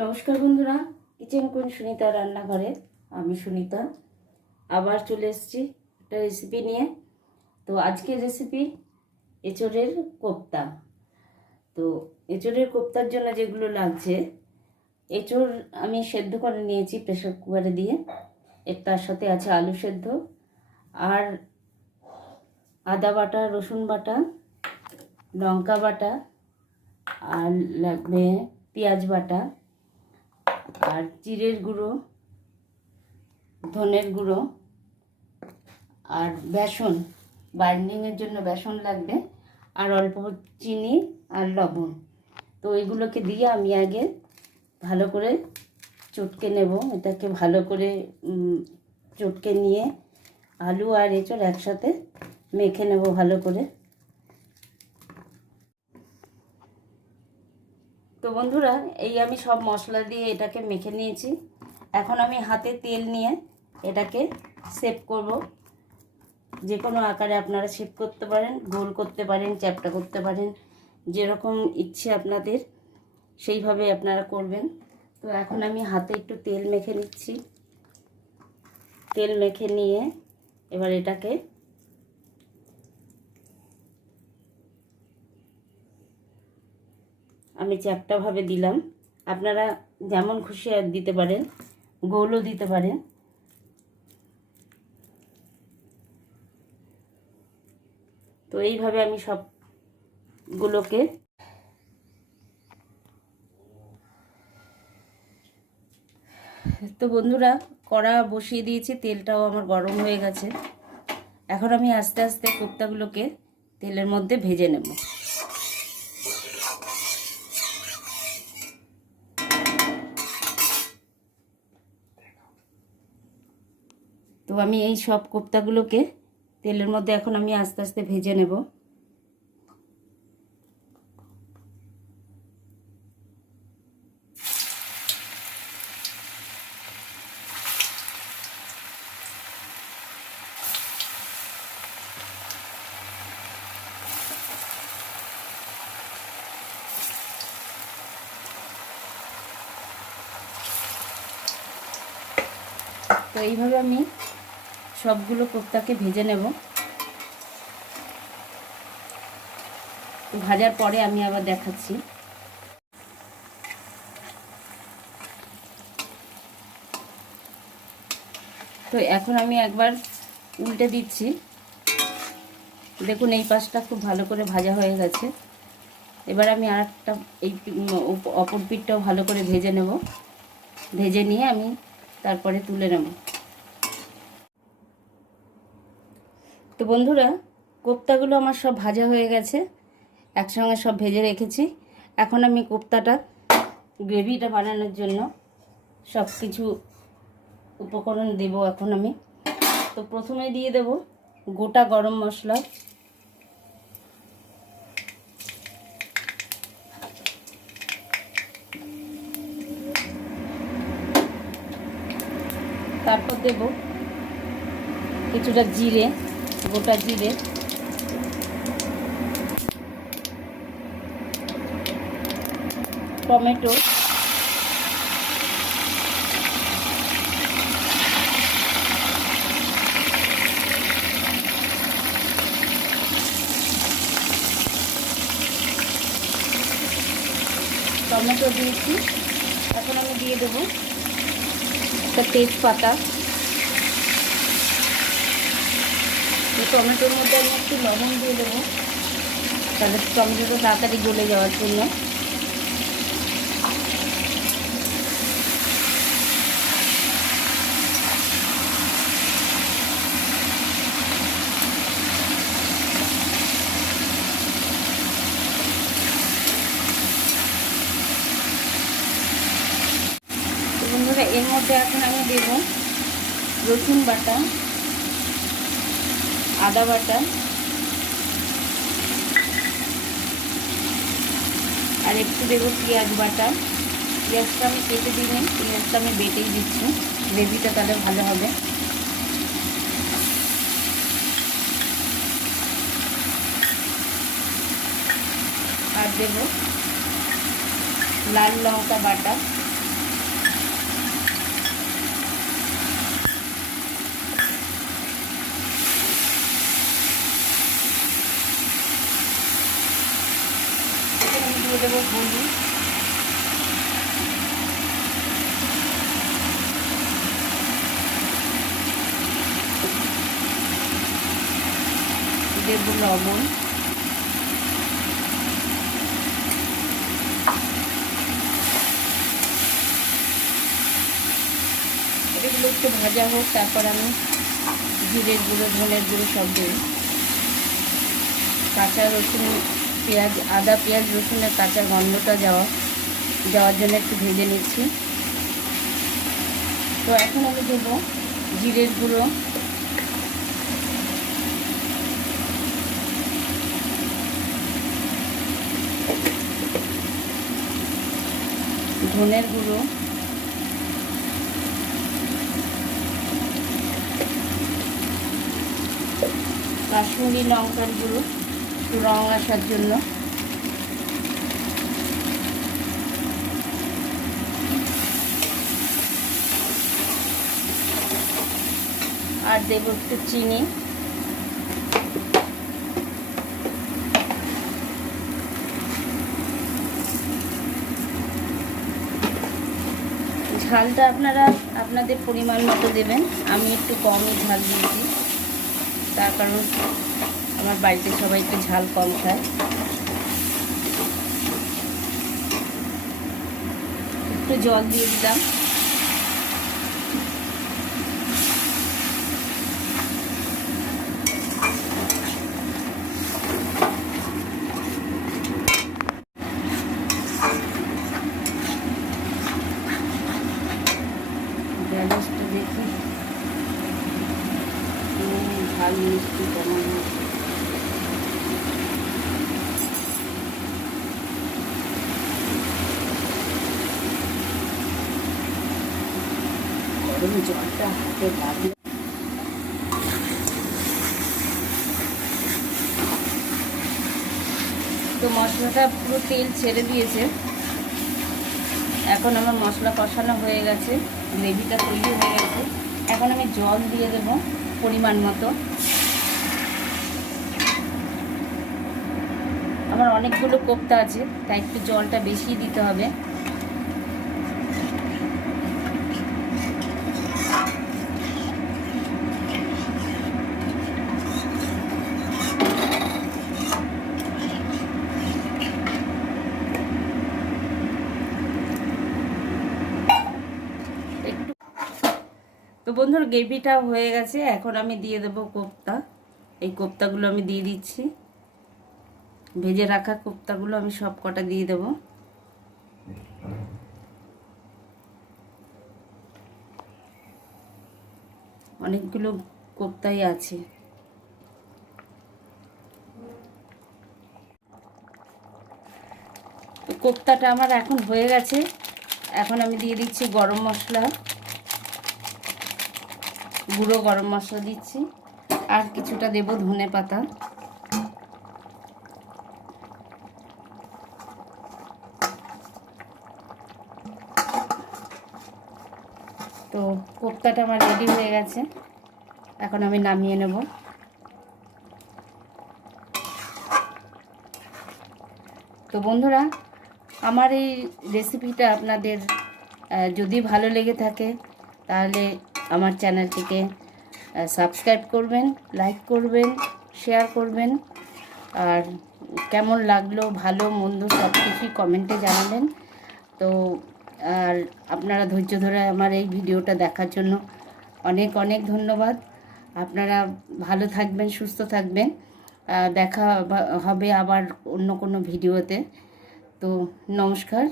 নমস্কার বন্ধুরা, kitchen queen Sunita রান্নাঘরে আমি সুনিতা আবার চলে এসেছি একটা রেসিপি নিয়ে। তো আজকের রেসিপি এঁচোড়ের কোপ্তা। তো এঁচোড়ের কোপ্তার জন্য যেগুলো লাগছে, এঁচোড় আমি সেদ্ধ করে নিয়েছি প্রেসার কুকারে দিয়ে। তার সাথে আছে আলু সেদ্ধ আর আদা বাটা, রসুন বাটা, লঙ্কা বাটা, আর লাগবে পেঁয়াজ বাটা, আর জিরের গুঁড়ো, ধনের গুঁড়ো, আর বেসন, বাইন্ডিংয়ের জন্য বেসন লাগবে, আর অল্প চিনি আর লবণ। তো এগুলোকে দিয়ে আমি আগে ভালো করে চটকে নেব। এটাকে ভালো করে চটকে নিয়ে আলু আর এঁচোড় একসাথে মেখে নেব ভালো করে। তো বন্ধুরা, এই আমি সব মশলা দিয়ে এটাকে মেখে নিয়েছি। এখন আমি হাতে তেল নিয়ে এটাকে শেপ করব। যে কোনো আকারে আপনারা শেপ করতে পারেন, গোল করতে পারেন, চ্যাপ্টা করতে পারেন, যেরকম ইচ্ছে আপনাদের সেইভাবে আপনারা করবেন। তো এখন আমি হাতে একটু তেল মেখে নিচ্ছি। তেল মেখে নিয়ে এবার এটাকে আমি চ্যাপ্টাভাবে দিলাম। আপনারা যেমন খুশি আর দিতে পারেন, গোলও দিতে পারেন। তো এইভাবে আমি সবগুলোকে তো বন্ধুরা, কড়া বসিয়ে দিয়েছি, তেলটাও আমার গরম হয়ে গেছে। এখন আমি আস্তে আস্তে কোপ্তাগুলোকে তেলের মধ্যে ভেজে নেব। তো আমি এই সব কোপ্তাগুলোকে তেলের মধ্যে এখন আমি আস্তে আস্তে ভেজে নেব। তো এইভাবে আমি সবগুলো কোপ্তাকে ভেজে নেব। ভাজার পরে আমি আবার দেখাচ্ছি। তো এখন আমি একবার উল্টে দিচ্ছি। দেখুন এই পাশটা খুব ভালো করে ভাজা হয়ে গেছে। এবার আমি আরেকটা এই অপর পিঠটাও ভালো করে ভেজে নেব। ভেজে নিয়ে আমি তারপরে তুলে নেব। তো বন্ধুরা, কোপ্তাগুলো আমার সব ভাজা হয়ে গেছে, একসঙ্গে সব ভেজে রেখেছি। এখন আমি কোপ্তাটা গ্রেভিটা বানানোর জন্য সব কিছু উপকরণ দেব এখন আমি। তো প্রথমে দিয়ে দেব গোটা গরম মশলা, তারপর দেব কিছুটা জিরে, গোটা জিরে, টমেটো, টমেটো দিয়েছি। এখন আমি দিয়ে দেবো একটা তেজপাতা। এই টমেটোর মধ্যে আমি একটু লবণ দিয়ে দেবো, তাহলে টমেটোটা তাড়াতাড়ি গলে যাওয়ার জন্য। বন্ধুরা, এর মধ্যে এখন আমি দেব রসুন বাটা, আদা বাটা, আর একটু দেবো পেঁয়াজ বাটা। পেঁয়াজটা আমি কেটে দিইনি, পেঁয়াজটা আমি বেটেই দিচ্ছি, গ্রেভিটা তাহলে ভালো হবে। আর দেব লাল লঙ্কা বাটা, দিয়ে দেবো হলুদ, দেবো লবণ, এগুলো একটু ভাজা হোক, তারপর আমি জিরের গুঁড়ো, ধনের গুঁড়ো সব দিই। কাঁচা রসুন, পেঁয়াজ, আদা পেঁয়াজ রসুনের কাঁচা গন্ধটা যাওয়ার জন্য একটু ভেজে নিচ্ছি। তো এখন আমি দেবো জিরের গুঁড়ো, ধনের গুঁড়ো, কাশ্মীরি লঙ্কার গুঁড়ো একটু রং আসার জন্য, আর দেবো একটু চিনি, ঝালটা আপনারা আপনাদের পরিমাণ মতো দেবেন। আমি একটু কমই ঝাল দিয়েছি, তার কারণ আমার বাড়িতে সবাই একটু ঝাল কম খায়। একটু জল দিয়ে দিলাম, গ্যাসটা দেখি ঝাল মিষ্টি কেমন হয়েছে। গরম জলটা হাতে লাগলো। তো মশলাটা পুরো তেল ছেড়ে দিয়েছে। এখন আমার মশলা কষানো হয়ে গেছে, গ্রেভিটা তৈরি হয়ে গেছে। এখন আমি জল দিয়ে দেবো পরিমাণ মতো। আমার অনেকগুলো কোপ্তা আছে, তাই একটু জলটা বেশি দিতে হবে। তো বন্ধুর গ্রেভিটা হয়ে গেছে, এখন আমি দিয়ে দেবো কোপ্তা। এই কোপ্তাগুলো আমি দিয়ে দিচ্ছি, ভেজে রাখা কোপ্তাগুলো আমি সব কটা দিয়ে দেবো। অনেকগুলো কোপ্তাই আছে। তো কোপ্তাটা আমার এখন হয়ে গেছে। এখন আমি দিয়ে দিচ্ছি গরম মশলা, গুঁড়ো গরম মশলা দিচ্ছি, আর কিছুটা দেব ধনে পাতা। তো কোপ্তাটা আমার রেডি হয়ে গেছে, এখন আমি নামিয়ে নেব। তো বন্ধুরা, আমার এই রেসিপিটা আপনাদের যদি ভালো লেগে থাকে তাহলে আমার চ্যানেলটিকে সাবস্ক্রাইব করবেন, লাইক করবেন, শেয়ার করবেন, আর কেমন লাগলো ভালো মন্দ সব কিছুই কমেন্টে জানাবেন। তো আর আপনারা ধৈর্য ধরে আমার এই ভিডিওটা দেখার জন্য অনেক অনেক ধন্যবাদ। আপনারা ভালো থাকবেন, সুস্থ থাকবেন। দেখা হবে আবার অন্য কোনো ভিডিওতে। তো নমস্কার।